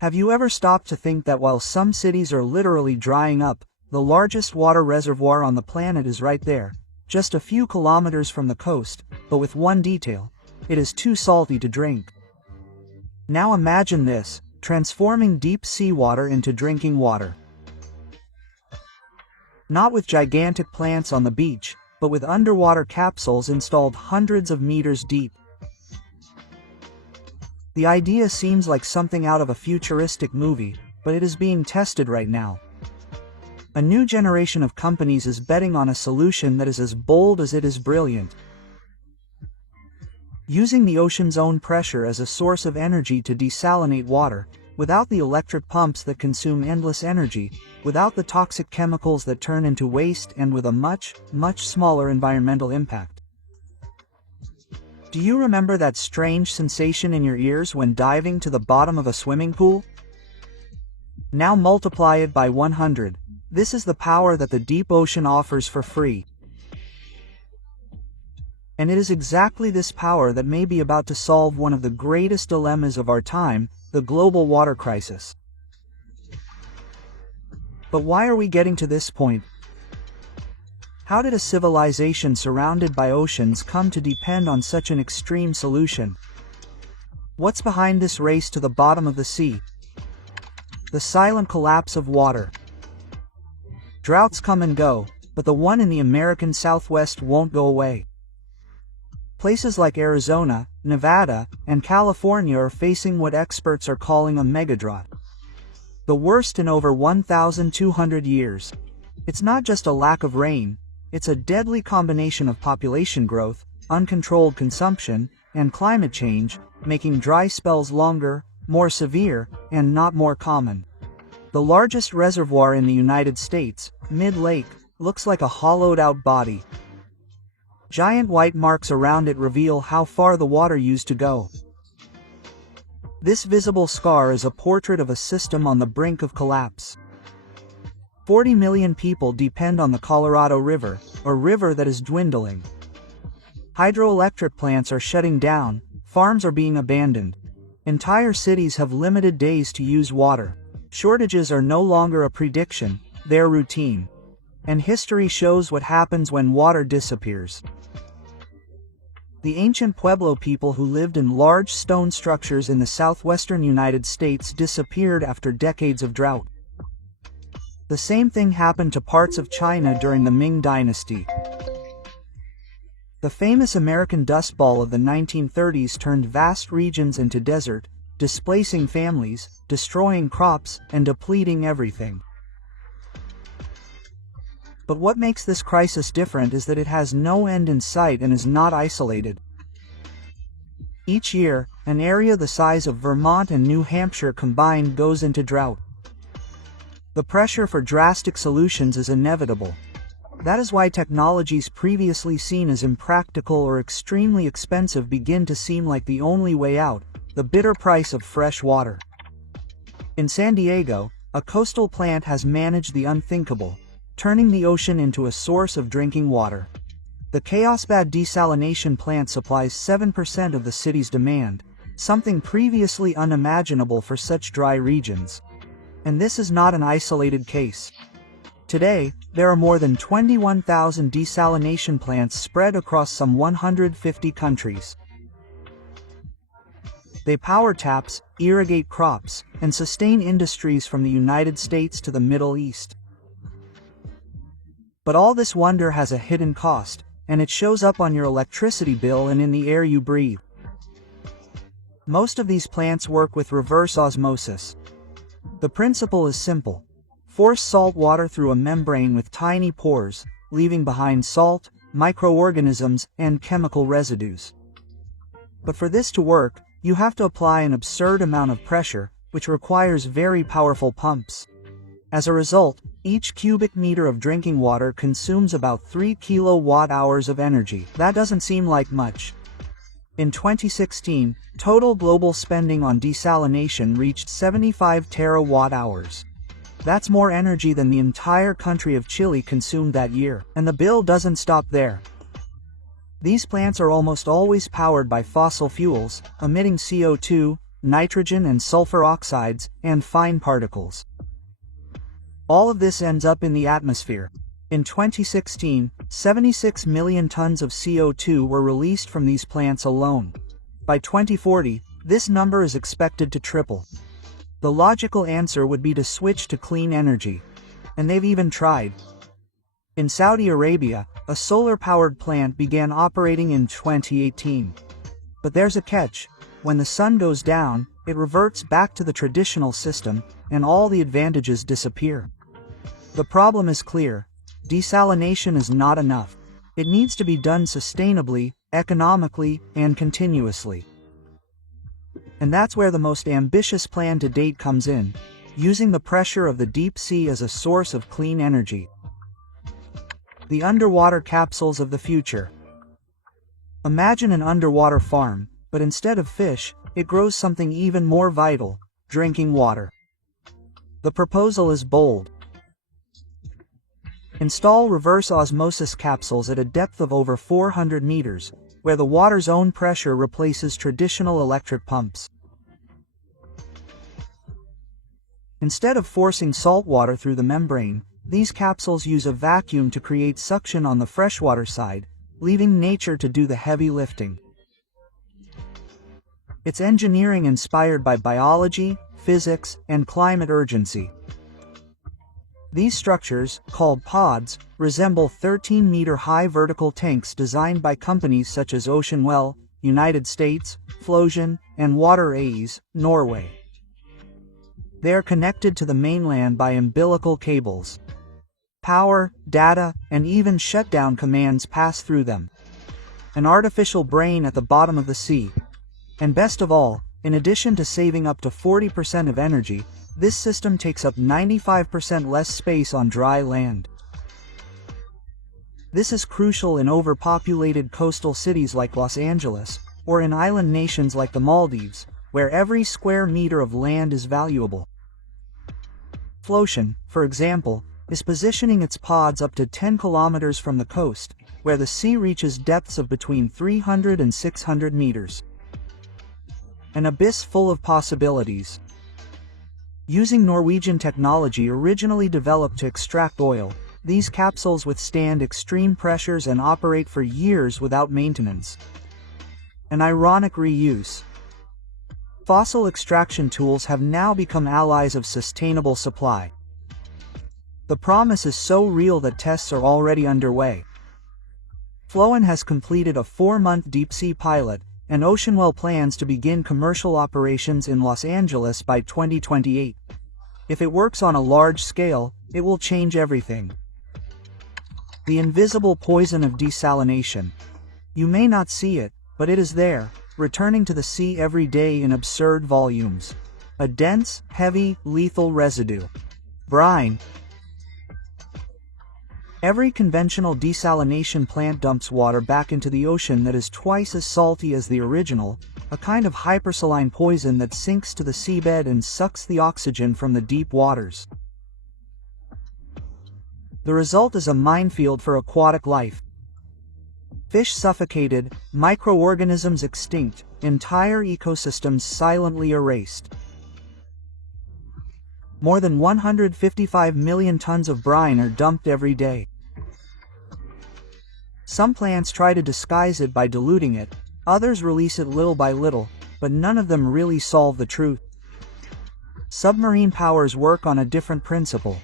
Have you ever stopped to think that while some cities are literally drying up, the largest water reservoir on the planet is right there, just a few kilometers from the coast, but with one detail: it is too salty to drink. Now imagine this, transforming deep seawater into drinking water. Not with gigantic plants on the beach, but with underwater capsules installed hundreds of meters deep. The idea seems like something out of a futuristic movie, but it is being tested right now. A new generation of companies is betting on a solution that is as bold as it is brilliant. Using the ocean's own pressure as a source of energy to desalinate water, without the electric pumps that consume endless energy, without the toxic chemicals that turn into waste, and with a much, much smaller environmental impact. Do you remember that strange sensation in your ears when diving to the bottom of a swimming pool? Now multiply it by 100. This is the power that the deep ocean offers for free. And it is exactly this power that may be about to solve one of the greatest dilemmas of our time, the global water crisis. But why are we getting to this point? How did a civilization surrounded by oceans come to depend on such an extreme solution? What's behind this race to the bottom of the sea? The silent collapse of water. Droughts come and go, but the one in the American Southwest won't go away. Places like Arizona, Nevada, and California are facing what experts are calling a megadrought. The worst in over 1,200 years. It's not just a lack of rain, it's a deadly combination of population growth, uncontrolled consumption, and climate change, making dry spells longer, more severe, and not more common. The largest reservoir in the United States, Mid Lake, looks like a hollowed-out body. Giant white marks around it reveal how far the water used to go. This visible scar is a portrait of a system on the brink of collapse. 40 million people depend on the Colorado River, a river that is dwindling. Hydroelectric plants are shutting down, farms are being abandoned. Entire cities have limited days to use water. Shortages are no longer a prediction, they're routine. And history shows what happens when water disappears. The ancient Pueblo people who lived in large stone structures in the southwestern United States disappeared after decades of drought. The same thing happened to parts of China during the Ming Dynasty. The famous American Dust Bowl of the 1930s turned vast regions into desert, displacing families, destroying crops, and depleting everything. But what makes this crisis different is that it has no end in sight and is not isolated. Each year, an area the size of Vermont and New Hampshire combined goes into drought. The pressure for drastic solutions is inevitable. That is why technologies previously seen as impractical or extremely expensive begin to seem like the only way out: the bitter price of fresh water. In San Diego, a coastal plant has managed the unthinkable, turning the ocean into a source of drinking water. The Carlsbad desalination plant supplies 7% of the city's demand, something previously unimaginable for such dry regions. And this is not an isolated case. Today, there are more than 21,000 desalination plants spread across some 150 countries. They power taps, irrigate crops, and sustain industries from the United States to the Middle East. But all this wonder has a hidden cost, and it shows up on your electricity bill and in the air you breathe. Most of these plants work with reverse osmosis. The principle is simple. Force salt water through a membrane with tiny pores, leaving behind salt, microorganisms, and chemical residues. But for this to work, you have to apply an absurd amount of pressure, which requires very powerful pumps. As a result, each cubic meter of drinking water consumes about 3 kilowatt-hours of energy. That doesn't seem like much. In 2016, total global spending on desalination reached 75 terawatt-hours. That's more energy than the entire country of Chile consumed that year, and the bill doesn't stop there. These plants are almost always powered by fossil fuels, emitting CO2, nitrogen and sulfur oxides, and fine particles. All of this ends up in the atmosphere. In 2016, 76 million tons of CO2 were released from these plants alone. By 2040, this number is expected to triple. The logical answer would be to switch to clean energy. And they've even tried. In Saudi Arabia, a solar-powered plant began operating in 2018. But there's a catch. When the sun goes down, it reverts back to the traditional system, and all the advantages disappear. The problem is clear. Desalination is not enough. It needs to be done sustainably, economically, and continuously. And that's where the most ambitious plan to date comes in, using the pressure of the deep sea as a source of clean energy. The underwater capsules of the future. Imagine an underwater farm, but instead of fish, it grows something even more vital, drinking water. The proposal is bold. Install reverse osmosis capsules at a depth of over 400 meters, where the water's own pressure replaces traditional electric pumps. Instead of forcing salt water through the membrane, these capsules use a vacuum to create suction on the freshwater side, leaving nature to do the heavy lifting. It's engineering inspired by biology, physics, and climate urgency. These structures, called pods, resemble 13-meter-high vertical tanks designed by companies such as Oceanwell, United States, Flosion, and WaterAES, Norway. They are connected to the mainland by umbilical cables. Power, data, and even shutdown commands pass through them. An artificial brain at the bottom of the sea. And best of all, in addition to saving up to 40% of energy, this system takes up 95% less space on dry land. This is crucial in overpopulated coastal cities like Los Angeles, or in island nations like the Maldives, where every square meter of land is valuable. Flosion, for example, is positioning its pods up to 10 kilometers from the coast, where the sea reaches depths of between 300 and 600 meters. An abyss full of possibilities. Using Norwegian technology originally developed to extract oil, these capsules withstand extreme pressures and operate for years without maintenance. An ironic reuse. Fossil extraction tools have now become allies of sustainable supply. The promise is so real that tests are already underway. Floen has completed a 4-month deep-sea pilot, and Oceanwell plans to begin commercial operations in Los Angeles by 2028. If it works on a large scale, it will change everything. The invisible poison of desalination. You may not see it, but it is there, returning to the sea every day in absurd volumes. A dense, heavy, lethal residue. Brine. Every conventional desalination plant dumps water back into the ocean that is twice as salty as the original, a kind of hypersaline poison that sinks to the seabed and sucks the oxygen from the deep waters. The result is a minefield for aquatic life. Fish suffocated, microorganisms extinct, entire ecosystems silently erased. More than 155 million tons of brine are dumped every day. Some plants try to disguise it by diluting it, others release it little by little, but none of them really solve the truth. Submarine powers work on a different principle.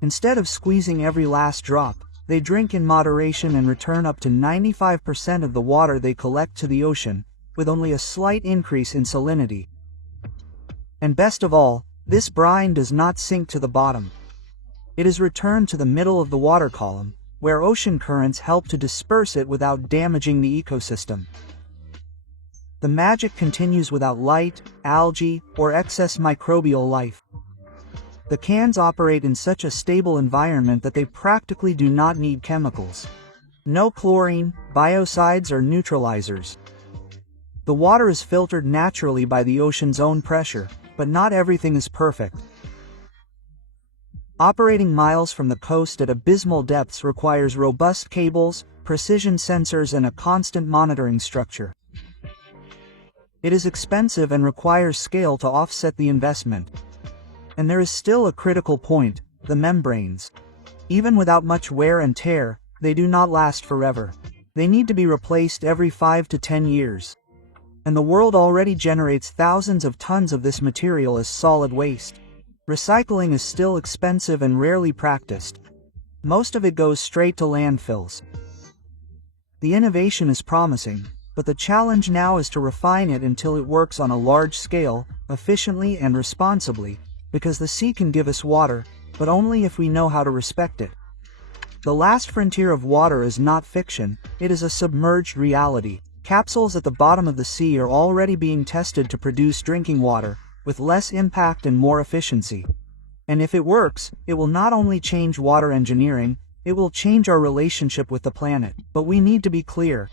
Instead of squeezing every last drop, they drink in moderation and return up to 95% of the water they collect to the ocean, with only a slight increase in salinity. And best of all, this brine does not sink to the bottom. It is returned to the middle of the water column, where ocean currents help to disperse it without damaging the ecosystem. The magic continues without light, algae, or excess microbial life. The cans operate in such a stable environment that they practically do not need chemicals. No chlorine, biocides, or neutralizers. The water is filtered naturally by the ocean's own pressure, but not everything is perfect. Operating miles from the coast at abysmal depths requires robust cables, precision sensors, and a constant monitoring structure. It is expensive and requires scale to offset the investment. And there is still a critical point: the membranes. Even without much wear and tear, they do not last forever. They need to be replaced every 5 to 10 years. And the world already generates thousands of tons of this material as solid waste. Recycling is still expensive and rarely practiced. Most of it goes straight to landfills. The innovation is promising, but the challenge now is to refine it until it works on a large scale, efficiently and responsibly, because the sea can give us water, but only if we know how to respect it. The last frontier of water is not fiction, it is a submerged reality. Capsules at the bottom of the sea are already being tested to produce drinking water, with less impact and more efficiency. And if it works, it will not only change water engineering, it will change our relationship with the planet. But we need to be clear.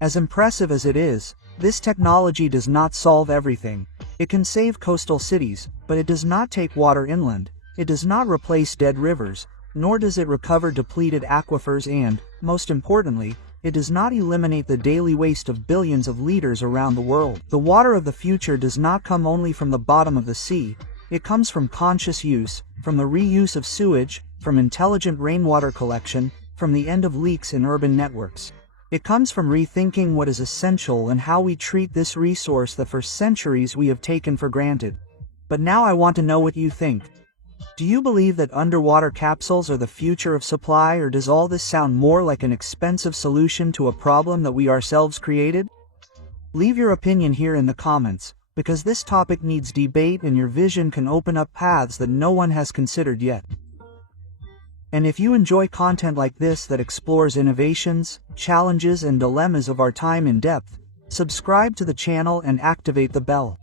As impressive as it is, this technology does not solve everything. It can save coastal cities, but it does not take water inland. It does not replace dead rivers, nor does it recover depleted aquifers and, most importantly, it does not eliminate the daily waste of billions of liters around the world. The water of the future does not come only from the bottom of the sea, it comes from conscious use, from the reuse of sewage, from intelligent rainwater collection, from the end of leaks in urban networks. It comes from rethinking what is essential and how we treat this resource that for centuries we have taken for granted. But now I want to know what you think. Do you believe that underwater capsules are the future of supply, or does all this sound more like an expensive solution to a problem that we ourselves created? Leave your opinion here in the comments, because this topic needs debate and your vision can open up paths that no one has considered yet. And if you enjoy content like this that explores innovations, challenges and dilemmas of our time in depth, subscribe to the channel and activate the bell.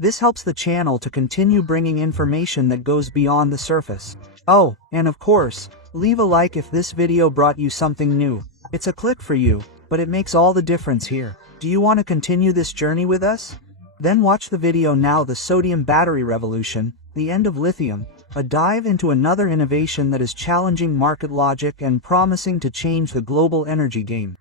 This helps the channel to continue bringing information that goes beyond the surface. Oh, and of course, leave a like if this video brought you something new. It's a click for you, but it makes all the difference here. Do you want to continue this journey with us? Then watch the video now: the sodium battery revolution, the end of lithium, a dive into another innovation that is challenging market logic and promising to change the global energy game.